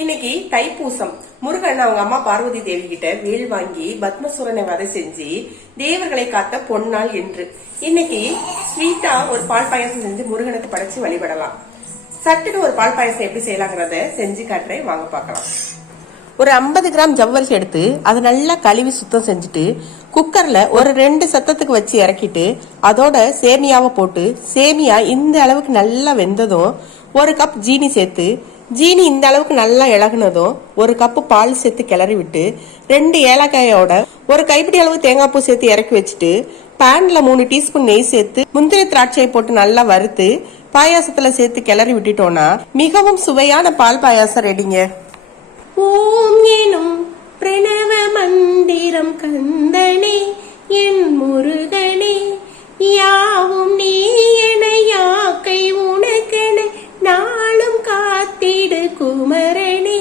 இன்னைக்கு தைப்பூசம். முருகன் அவங்க அம்மா பார்வதி தேவி கிட்ட வேல் வாங்கி பத்மசூரனை வதை செஞ்சு தேவர்களை காத்த பொன்னாள் என்று இன்னைக்கு ஸ்வீட்டா ஒரு பால் பாயசம் செஞ்சு முருகனுக்கு படைச்சு வழிபடலாம். சட்டுன்னு ஒரு பால் பாயசம் எப்படி செய்யலாங்கிறத செஞ்சு காட்டுறேன், வாங்க பார்க்கலாம். ஒரு 50 கிராம் ஜவ்வரிசி எடுத்து அதை நல்லா கழுவி சுத்தம் செஞ்சுட்டு குக்கர்ல ஒரு 2 சத்தத்துக்கு வச்சு இறக்கிட்டு அதோட சேமியாவை போட்டு சேமியா இந்த அளவுக்கு நல்லா வெந்ததும் 1 கப் ஜீனி சேர்த்து ஜீனி இந்த அளவுக்கு நல்லா இழகுனதும் 1 கப்பு பால் சேர்த்து கிளறி விட்டு 2 ஏலக்காயோட ஒரு கைப்பிடி அளவு தேங்காய் பூ சேர்த்து இறக்கி வச்சுட்டு பேன்ல 3 டீஸ்பூன் நெய் சேர்த்து முந்திரி திராட்சையை போட்டு நல்லா வறுத்து பாயாசத்துல சேர்த்து கிளறி விட்டுட்டோம்னா மிகவும் சுவையான பால் பாயாசம் ரெடிங்க. ஓம் எனும் பிரணவ மந்திரம் கந்தனே என் முருகனே, யாவும் நீ என யாக்கை உனக்கென நாளும் காத்திடு குமரனே.